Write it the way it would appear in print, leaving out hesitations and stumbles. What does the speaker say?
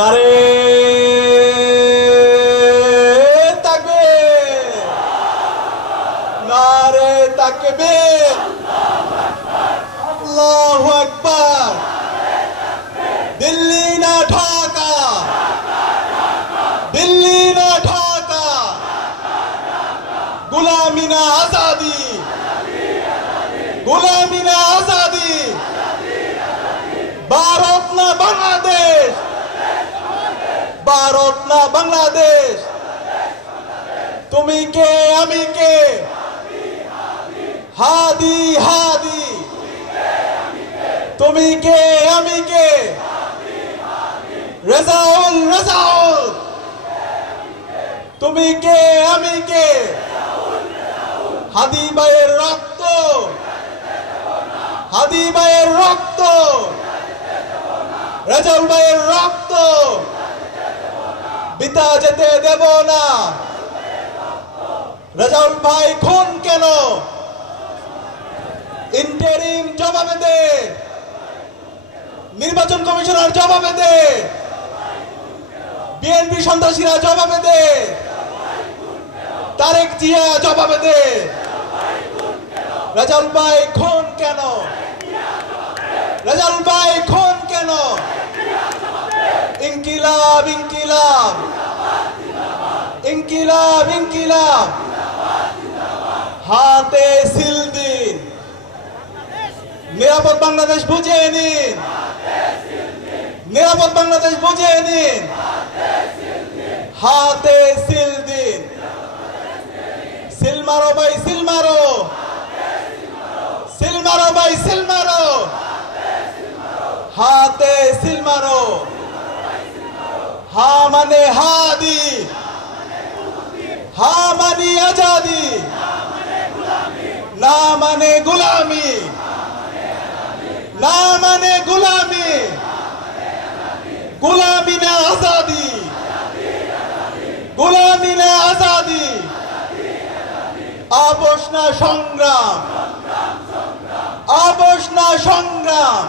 নারে তাকবীর, নারে তাকবীর, আল্লাহু আকবার। দিল্লি না ঢাকা, দিল্লি না ঢাকা, গোলামি না আজাদি, গোলামি না আজাদি, ভারত না বাংলাদেশ, ভারত না বাংলাদেশ। তুমি কে আমি কে, হাদি হাদি, তুমি কে আমি কে, রেজাউল রেজাউল, তুমি কে আমি কে, হাদি ভাইয়ের রক্ত, হাদি ভাইয়ের রক্ত, রেজাউল ভাইয়ের রক্ত বিতা যেতে দেব না। রেজাউল ভাই খুন কেন, ইন্টারিম জবাবে দে, নির্বাচন কমিশনার জবাবে দে, বিএনপি সন্ত্রাসীরা জবাবে দে, তারেক জিয়া জবাবে দে। রেজাউল ভাই খুন কেন, রেজাউল ভাই খুন কেন, ইনকিলাব ইনকিলাব, ইনকিলাব ইনকিলাব, হাতে সিল দিন, নিরাপদ বাংলাদেশ বুঝিয়ে নিন, নিরাপদ বাংলাদেশ বুঝিয়ে নিন, হাতে সিল দিন। সিল মারো ভাই সিল মারো, সিল মারো ভাই সিল মারো, হাতে সিল মারো। হা মানে হাদি, হা মানে আজাদি, না মানে গুলামি, না মানে গুলামি, গুলামি না আজাদি, গুলামি না আজাদি, আপোষ না সংগ্রাম, আপোষ না সংগ্রাম।